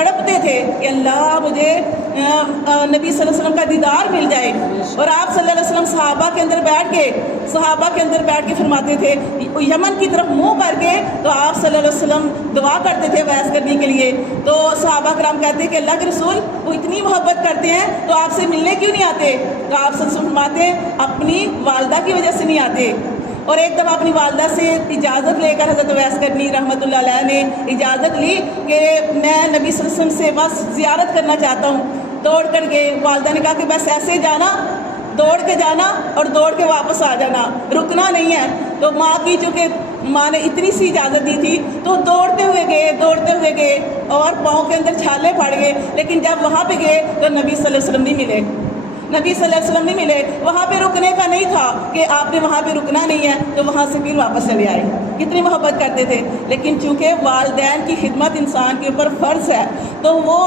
تڑپتے تھے کہ اللہ مجھے نبی صلی اللہ علیہ وسلم کا دیدار مل جائے. اور آپ صلی اللہ علیہ وسلم صحابہ کے اندر بیٹھ کے فرماتے تھے یمن کی طرف منہ کر کے, تو آپ صلی اللہ علیہ وسلم دعا کرتے تھے بیعت کرنے کے لیے. تو صحابہ کرام کہتے ہیں کہ اللہ کے رسول وہ اتنی محبت کرتے ہیں تو آپ سے ملنے کیوں نہیں آتے؟ تو آپ صلی اللہ علیہ وسلم فرماتے ہیں اپنی والدہ کی وجہ سے نہیں آتے. اور ایک دفعہ اپنی والدہ سے اجازت لے کر حضرت اویس کرنی رحمۃ اللہ علیہ نے اجازت لی کہ میں نبی صلی اللہ علیہ وسلم سے بس زیارت کرنا چاہتا ہوں. دوڑ کر گئے. والدہ نے کہا کہ بس ایسے جانا, دوڑ کے جانا اور دوڑ کے واپس آ جانا, رکنا نہیں ہے. تو ماں کی چونکہ ماں نے اتنی سی اجازت دی تھی تو دوڑتے ہوئے گئے اور پاؤں کے اندر چھالے پڑ گئے. لیکن جب وہاں پہ گئے تو نبی صلی اللہ علیہ وسلم نہیں ملے. وہاں پہ رکنے کا نہیں تھا کہ آپ نے وہاں پہ رکنا نہیں ہے, تو وہاں سے پھر واپس چلے آئے. کتنی محبت کرتے تھے. لیکن چونکہ والدین کی خدمت انسان کے اوپر فرض ہے تو وہ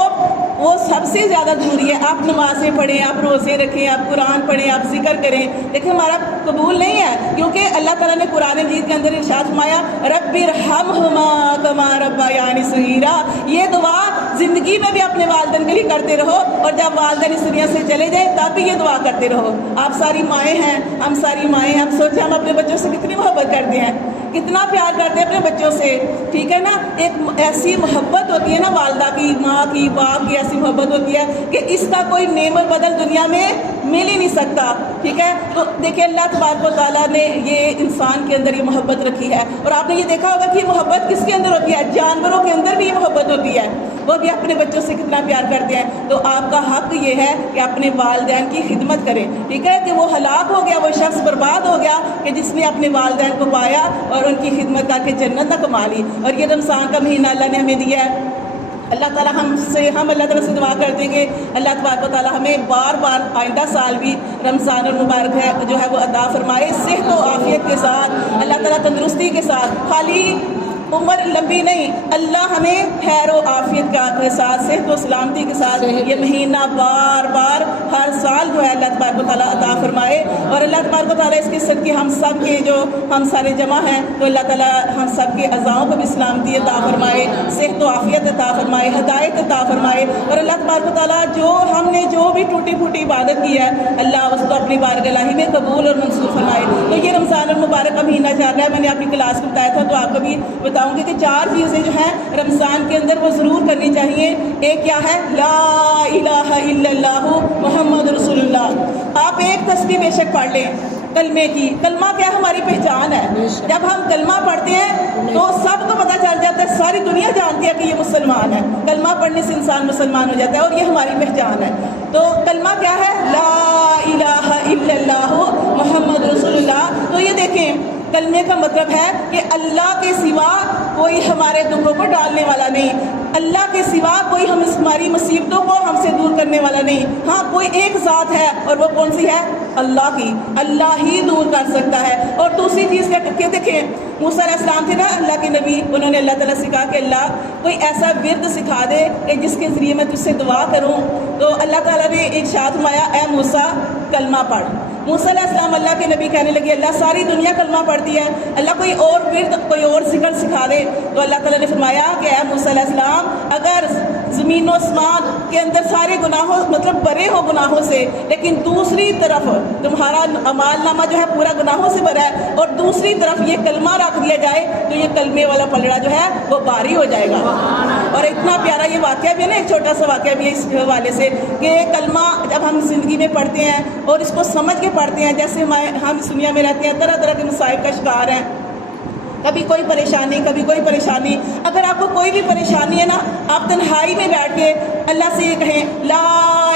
سب سے زیادہ ضروری ہے. آپ نمازیں پڑھیں, آپ روزے رکھیں, آپ قرآن پڑھیں, آپ ذکر کریں, لیکن ہمارا قبول نہیں ہے کیونکہ اللہ تعالیٰ نے قرآن مجید کے اندر ارشاد فرمایا رب ارحمہما کما ربیانی صغیرا. یہ دعا زندگی میں بھی اپنے والدین کے لیے کرتے رہو, اور جب والدین اس دنیا سے چلے جائیں تب بھی یہ دعا کرتے رہو. آپ ساری مائیں ہیں, ہم ساری مائیں ہیں. ہم سوچیں ہم اپنے بچوں سے کتنی محبت کرتے ہیں, کتنا پیار کرتے ہیں اپنے بچوں سے. ٹھیک ہے نا, ایک ایسی محبت ہوتی ہے نا والدہ کی, ماں کی, باپ کی ایسی محبت ہوتی ہے کہ اس کا کوئی نعم البدل دنیا میں مل ہی نہیں سکتا. ٹھیک ہے, تو دیکھیں اللہ تبارک و تعالیٰ نے یہ انسان کے اندر یہ محبت رکھی ہے. اور آپ نے یہ دیکھا ہوگا کہ یہ محبت کس کے اندر ہوتی ہے, جانوروں کے اندر بھی یہ محبت ہوتی ہے. وہ بھی اپنے بچوں سے کتنا پیار کرتے ہیں. تو آپ کا حق یہ ہے کہ اپنے والدین کی خدمت کریں. ٹھیک ہے, کہ وہ ہلاک ہو گیا, وہ شخص برباد ہو گیا کہ جس نے اپنے والدین کو پایا اور ان کی خدمت کر کے جنت نہ کما لی. اور یہ رمضان کا مہینہ اللہ نے ہمیں دیا ہے. اللہ تعالیٰ ہم اللہ تعالیٰ سے دعا کرتے ہیں کہ اللہ تبارک و تعالیٰ ہمیں بار بار آئندہ سال بھی رمضان المبارک ہے جو ہے وہ عطا فرمائے, صحت و عافیت کے ساتھ, اللہ تعالیٰ تندرستی کے ساتھ, خالی عمر لمبی نہیں, اللہ ہمیں خیر و عافیت کے ساتھ, صحت و سلامتی کے ساتھ یہ مہینہ بار بار ہر سال جو ہے اللہ تبارک و تعالیٰ عطا فرمائے. اور اللہ تبارک و تعالیٰ اس کے صدقے ہم سب کے جو ہم سارے جمع ہیں تو اللہ تعالیٰ ہم سب کے اعضاؤں کو بھی سلامتی عطا فرمائے, صحت و عافیت عطا فرمائے, ہدایت عطا فرمائے. اور اللہ تبارک و تعالیٰ ہم نے جو بھی ٹوٹی پھوٹی عبادت کی ہے اللہ اس کو اپنی بارگاہ الہی میں قبول اور منصور فرمائے. تو یہ رمضان المبارک کا مہینہ چل رہا ہے. میں نے اپنی کلاس کو بتایا تھا تو آپ کو بھی بتاؤں گی کہ 4 چیزیں جو ہیں رمضان کے اندر وہ ضرور کرنی چاہیے. ایک کیا ہے, لا الہ الا اللہ محمد رسول اللہ. آپ ایک تسبیح بے شک پڑھ لیں کلمے کی. کلمہ کیا ہماری پہچان ہے. جب ہم کلمہ پڑھتے ہیں تو سب کو پتہ چل جاتا ہے, ساری دنیا جانتی ہے کہ یہ مسلمان ہے. کلمہ پڑھنے سے انسان مسلمان ہو جاتا ہے اور یہ ہماری پہچان ہے. تو کلمہ کیا ہے, لا الہ الا اللہ محمد رسول اللہ. تو یہ دیکھیں کلمے کا مطلب ہے کہ اللہ کے سوا کوئی ہمارے دکھوں کو ڈالنے والا نہیں, اللہ کے سوا کوئی ہماری مصیبتوں کو ہم سے دور کرنے والا نہیں. ہاں کوئی ایک ذات ہے اور وہ کون سی ہے, اللہ کی. اللہ ہی دور کر سکتا ہے. اور دوسری چیز کیا دیکھیں, موسیٰ علیہ السلام تھے نا اللہ کے نبی, انہوں نے اللہ تعالیٰ سے کہا کہ اللہ کوئی ایسا ورد سکھا دے کہ جس کے ذریعے میں تجھ سے دعا کروں. تو اللہ تعالیٰ نے ارشاد فرمایا اے موسیٰ کلمہ پڑھ. موسیٰ علیہ السلام اللہ کے نبی کہنے لگے اللہ ساری دنیا کلمہ پڑھتی ہے, اللہ کوئی اور ورد کوئی اور ذکر سکھا دے. تو اللہ تعالیٰ نے فرمایا کہ اے موسیٰ علیہ السلام اگر زمین و آسمان کے اندر سارے گناہوں مطلب بھرے ہو گناہوں سے, لیکن دوسری طرف تمہارا اعمال نامہ جو ہے پورا گناہوں سے بھرا ہے اور دوسری طرف یہ کلمہ رکھ دیا جائے تو یہ کلمے والا پلڑا جو ہے وہ باری ہو جائے گا. اور اتنا پیارا یہ واقعہ بھی ہے نا, ایک چھوٹا سا واقعہ بھی ہے اس حوالے سے کہ کلمہ جب ہم زندگی میں پڑھتے ہیں اور اس کو سمجھ کے پڑھتے ہیں, جیسے ہم اس دنیا میں رہتے ہیں طرح طرح کے مسائل کا شکار ہیں, کبھی کوئی پریشانی کبھی کوئی پریشانی. اگر آپ کو کوئی بھی پریشانی ہے نا, آپ تنہائی میں بیٹھ کے اللہ سے یہ کہیں لا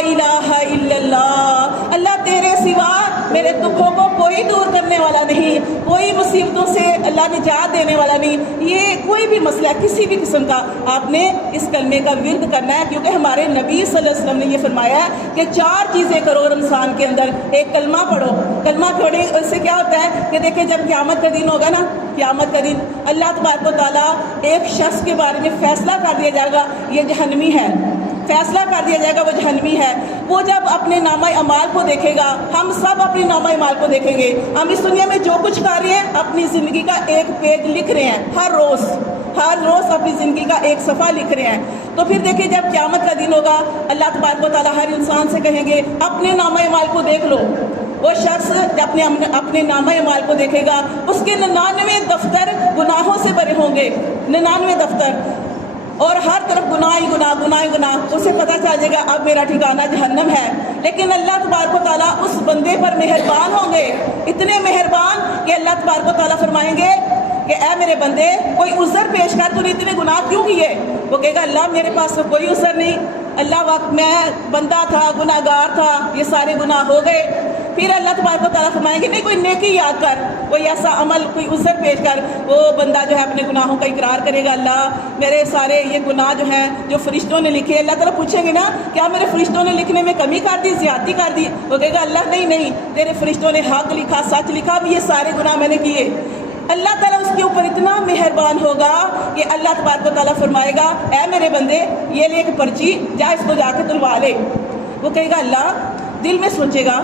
الہ الا اللہ, اللہ تیرے سوا میرے دکھوں کو کوئی دور کرنے والا نہیں, کوئی مصیبتوں سے اللہ نجات دینے والا نہیں. یہ کوئی بھی مسئلہ کسی بھی قسم کا آپ نے اس کلمے کا ورد کرنا ہے, کیونکہ ہمارے نبی صلی اللہ علیہ وسلم نے یہ فرمایا ہے کہ 4 چیزیں کرو رمضان کے اندر. ایک کلمہ پڑھو. کلمہ پڑھنے سے کیا ہوتا ہے کہ دیکھیں جب قیامت کا دن ہوگا نا, قیامت کا دن اللہ تبارک و تعالیٰ ایک شخص کے بارے میں فیصلہ کر دیا جائے گا یہ جہنمی ہے, فیصلہ کر دیا جائے گا وہ جہنمی ہے. وہ جب اپنے نامہ اعمال کو دیکھے گا, ہم سب اپنے نامہ اعمال کو دیکھیں گے, ہم اس دنیا میں جو کچھ کر رہے ہیں اپنی زندگی کا ایک پیج لکھ رہے ہیں, ہر روز اپنی زندگی کا ایک صفحہ لکھ رہے ہیں. تو پھر دیکھیں جب قیامت کا دن ہوگا اللہ تبارک و تعالیٰ ہر انسان سے کہیں گے اپنے نامہ اعمال کو دیکھ لو. وہ شخص جب اپنے نامہ اعمال کو دیکھے گا اس کے 99 دفتر گناہوں سے بھرے ہوں گے. 99 دفتر اور ہر طرف گناہ ہی گناہ گناہ ہی گناہ. اسے پتہ چل جائے گا اب میرا ٹھکانہ جہنم ہے. لیکن اللہ تبارک و تعالیٰ اس بندے پر مہربان ہوں گے, اتنے مہربان کہ اللہ تبارک و تعالیٰ فرمائیں گے کہ اے میرے بندے کوئی عذر پیش کر, تو نے اتنے گناہ کیوں کیے؟ وہ کہے گا اللہ میرے پاس تو کوئی عذر نہیں, اللہ وقت میں بندہ تھا, گناہ گار تھا, یہ سارے گناہ ہو گئے. پھر اللہ تبارک و تعالیٰ فرمائیں گے نہیں کوئی نیکی یاد کر, کوئی ایسا عمل, کوئی عذر پیش کر. وہ بندہ جو ہے اپنے گناہوں کا اقرار کرے گا, اللہ میرے سارے یہ گناہ جو ہیں جو فرشتوں نے لکھے. اللہ تعالیٰ پوچھیں گے نا کیا میرے فرشتوں نے لکھنے میں کمی کر دی, زیادتی کر دی؟ وہ کہے گا اللہ نہیں, تیرے فرشتوں نے حق لکھا, سچ لکھا, بھی یہ سارے گناہ میں نے کیے. اللہ تعالیٰ اس کے اوپر اتنا مہربان ہوگا کہ اللہ تبارک و تعالیٰ فرمائے گا اے میرے بندے یہ لے ایک پرچی, جا اس کو جا کے تلوا لے. وہ کہے گا اللہ, دل میں سوچے گا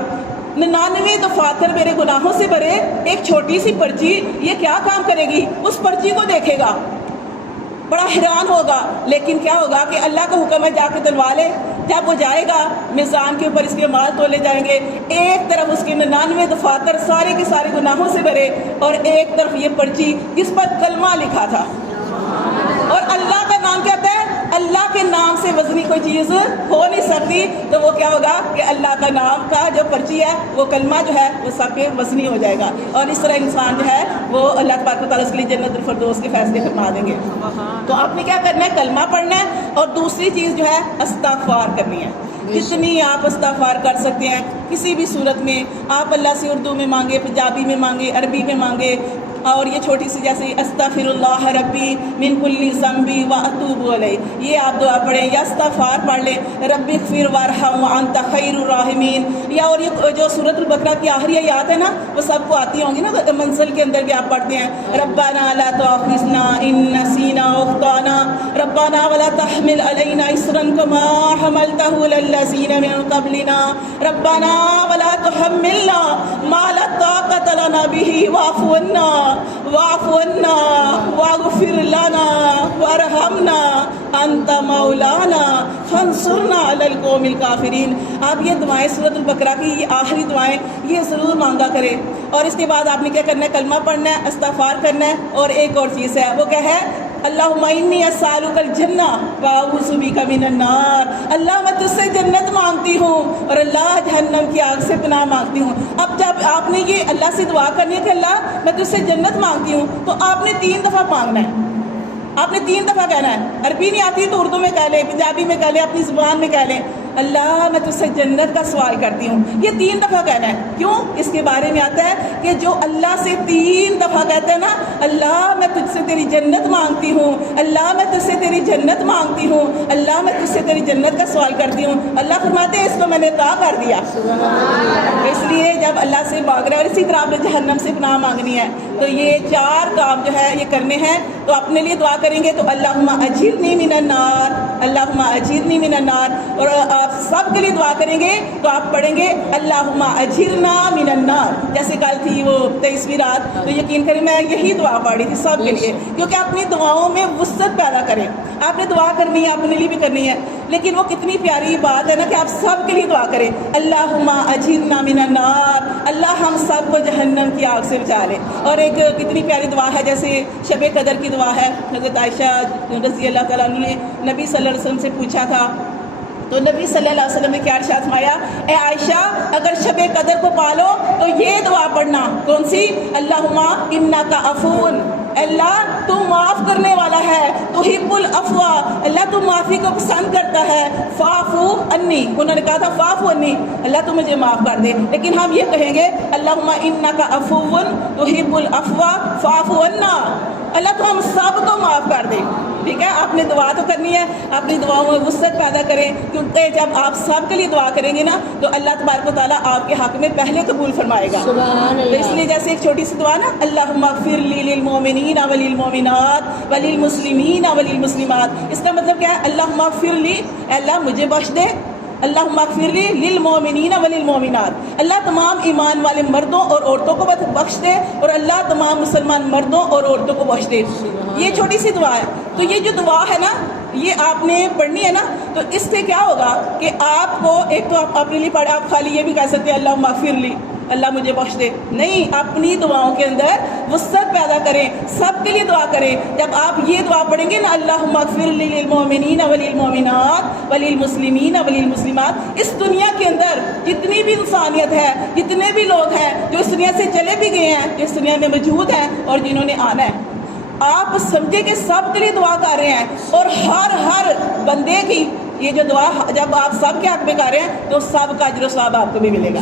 99 دفاتر میرے گناہوں سے بھرے, ایک چھوٹی سی پرچی یہ کیا کام کرے گی؟ اس پرچی کو دیکھے گا, بڑا حیران ہوگا. لیکن کیا ہوگا کہ اللہ کا حکم ہے جا کے تلوا لے. جب وہ جائے گا میزان کے اوپر اس کے مال تولے جائیں گے, ایک طرف اس کے 99 دفاتر سارے کے سارے گناہوں سے بھرے, اور ایک طرف یہ پرچی جس پر کلمہ لکھا تھا. اور اللہ کا نام کہتا ہے, اللہ کے نام سے وزنی کوئی چیز ہو نہیں سکتی. تو وہ کیا ہوگا کہ اللہ کا نام کا جو پرچی ہے وہ کلمہ جو ہے وہ سب کے وزنی ہو جائے گا, اور اس طرح انسان جو ہے وہ اللہ تبارک و تعالیٰ اس کے لیے جنت الفردوس کے فیصلے فرما دیں گے. تو آپ نے کیا کرنا ہے؟ کلمہ پڑھنا ہے, اور دوسری چیز جو ہے استغفار کرنی ہے. جتنی آپ استغفار کر سکتے ہیں کسی بھی صورت میں, آپ اللہ سے اردو میں مانگے, پنجابی میں مانگے, عربی میں مانگے, اور یہ چھوٹی سی جیسے استغفر اللہ ربی من کل ذنبی واتوب الیہ, یہ آپ دعا پڑھیں, یا استغفار پڑھ لیں ربی اغفر وارحم وانت خیر الراحمین. یا اور یہ جو سورۃ البقرہ کی آخری آیات ہے نا وہ سب کو آتی ہوں گی نا, منزل کے اندر بھی آپ پڑھتے ہیں ربنا لا تؤاخذنا ان نسینا او اخطانا ربنا ولا تحمل علینا اصرا کما حملته على الذین من قبلنا ربنا ولا تحملنا ما لا طاقة لنا به واعف عنا واغفر لنا وارحمنا انت مولانا فانصرنا علی القوم الکافرین. آپ یہ دعائیں سورۃ البقرہ کی یہ آخری دعائیں یہ ضرور مانگا کریں. اور اس کے بعد آپ نے کیا کرنا ہے؟ کلمہ پڑھنا ہے, استغفار کرنا ہے, اور ایک اور چیز ہے وہ کیا ہے؟ اللہم انی اسألک الجنہ واعوذ بک من النار. اللہ میں تجھ سے جنت مانگتی ہوں, اور اللہ جہنم کی آگ سے پناہ مانگتی ہوں. اب جب آپ نے یہ اللہ سے دعا کرنی ہے کہ اللہ میں تجھ سے جنت مانگتی ہوں, تو آپ نے 3 دفعہ مانگنا ہے. آپ نے 3 دفعہ کہنا ہے. عربی نہیں آتی تو اردو میں کہہ لیں, پنجابی میں کہہ لیں, اپنی زبان میں کہہ لیں اللہ میں تجھ سے جنت کا سوال کرتی ہوں. یہ 3 دفعہ کہنا ہے. کیوں؟ اس کے بارے میں آتا ہے کہ جو اللہ سے 3 دفعہ کہتا ہے نا اللہ میں تجھ سے تیری جنت مانگتی ہوں, اللہ میں تجھ سے تیری جنت مانگتی ہوں, اللہ میں تجھ سے تیری جنت کا سوال کرتی ہوں, اللہ فرماتے ہیں اس کو میں نے عطا کر دیا. اس لیے جب اللہ سے مانگ رہے, اور اسی طرح آپ نے جہنم سے پناہ مانگنی ہے, تو یہ 4 کام جو ہے یہ کرنے ہیں. تو اپنے لیے دعا کریں گے تو اللہم اجرنی من النار, اللہم اجرنی من النار. اور آپ سب کے لیے دعا کریں گے تو آپ پڑھیں گے اللہم اجرنا من النار. جیسے کل تھی وہ 23ویں رات, تو یقین کریں میں یہی دعا پڑھ رہی تھی سب کے لیے, کیونکہ اپنی دعاؤں میں وسعت پیدا کریں. آپ نے دعا کرنی ہے, اپنے لیے بھی کرنی ہے, لیکن وہ کتنی پیاری بات ہے نا کہ آپ سب کے لیے دعا کریں اللہم اجرنا من النار, اللہ ہم سب کو جہنم کی آگ سے بچا لے. اور ایک کتنی پیاری دعا ہے جیسے شب قدر کی دعا ہے. حضرت عائشہ رضی اللہ تعالیٰ عنہ نے نبی صلی اللہ علیہ وسلم سے پوچھا تھا, تو نبی صلی اللہ علیہ وسلم نے کیا ارشاد فرمایا, اے عائشہ اگر شب قدر کو پالو تو یہ دعا پڑھنا. کون سی؟ اللہم انک عفون, اللہ تو معاف کرنے والا ہے, تحب العفو, اللہ تو معافی کو پسند کرتا ہے, فاعفو انی, انہوں نے کہا تھا فاعفو انی, اللہ تو مجھے معاف کر دے. لیکن ہم یہ کہیں گے اللہم انک عفون تحب العفو فاعفو عنا, اللہ تو ہم سب کو معاف کر دے. ٹھیک ہے, آپ نے دعا تو کرنی ہے, اپنی دعاؤں میں وسعت پیدا کریں, کیونکہ جب آپ سب کے لیے دعا کریں گے نا تو اللہ تبارک و تعالیٰ آپ کے حق میں پہلے قبول فرمائے گا. تو اس لیے جیسے ایک چھوٹی سی دعا نا, اللہم اغفر لی للمؤمنین وللمؤمنات وللمسلمین وللمسلمات, اس کا مطلب کیا ہے؟ اللہم اغفر لی, اللہ مجھے بخش دے, اللہم اغفر لی للمؤمنین وللمؤمنات، اللہ تمام ایمان والے مردوں اور عورتوں کو بخش دے، اور اللہ تمام مسلمان مردوں اور عورتوں کو بخش دے۔ یہ چھوٹی سی دعا ہے، تو یہ جو دعا ہے نا یہ آپ نے پڑھنی ہے نا، تو اس سے کیا ہوگا کہ آپ کو ایک تو آپ اپنے لیے پڑھے، آپ خالی یہ بھی کہہ سکتے ہیں اللہم اغفر لی، اللہ مجھے بخش دے، نہیں، اپنی دعاؤں کے اندر وسعت پیدا کریں، سب کے لیے دعا کریں۔ جب آپ یہ دعا پڑھیں گے نا اللہم اغفر لی للمؤمنین وللمؤمنات وللمسلمین وللمسلمات، اس دنیا کے اندر جتنی بھی انسانیت ہے، جتنے بھی لوگ ہیں جو اس دنیا سے چلے بھی گئے ہیں، جو اس دنیا میں موجود ہیں اور جنہوں نے آنا ہے، آپ سمجھے کہ سب کے لیے دعا کر رہے ہیں، اور ہر بندے کی یہ جو دعا جب آپ سب کے حق میں کر رہے ہیں تو سب کا اجر و ثواب آپ کو بھی ملے گا۔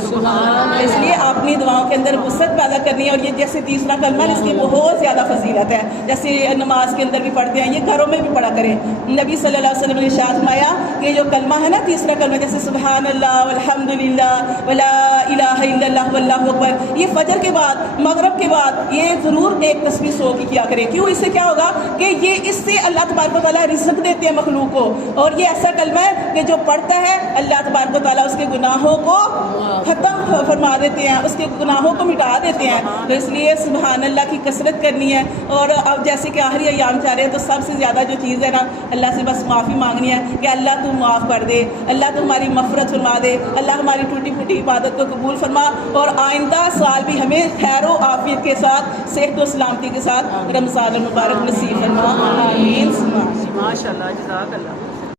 اس لیے اپنی دعاؤں کے اندر وسعت پیدا کرنی ہے، اور یہ جیسے تیسرا کلمہ اس کی بہت زیادہ فضیلت ہے، جیسے نماز کے اندر بھی پڑھتے ہیں، یہ گھروں میں بھی پڑھا کریں۔ نبی صلی اللہ علیہ وسلم نے ارشاد فرمایا کہ یہ جو کلمہ ہے نا تیسرا کلمہ، جیسے سبحان اللہ والحمد للہ ولا الہ الا اللہ واللہ اکبر، یہ فجر کے بعد مغرب کے بعد یہ ضرور ایک تسبیح سو کی کیا کریں۔ کیوں؟ اس سے کیا ہوگا کہ یہ اس سے اللہ تبارک و تعالیٰ رزق دیتے ہیں مخلوق کو، اور یہ ایسا کلمہ ہے کہ جو پڑھتا ہے اللہ تبارک و تعالیٰ اس کے گناہوں کو ختم فرما دیتے ہیں، اس کے گناہوں کو مٹا دیتے ہیں۔ تو اس لیے سبحان اللہ کی کثرت کرنی ہے، اور اب جیسے کہ آخری ایام چاہ رہے ہیں تو سب سے زیادہ جو چیز ہے نا اللہ سے بس معافی مانگنی ہے کہ اللہ تو معاف کر دے، اللہ تو ہماری مغفرت فرما دے، اللہ ہماری ٹوٹی پھوٹی عبادت کو قبول فرما، اور آئندہ سال بھی ہمیں خیر و عافیت کے ساتھ، صحت و سلامتی کے ساتھ رمضان المبارک نصیب فرما، آمین۔ ماشاء اللہ، جزاک اللہ۔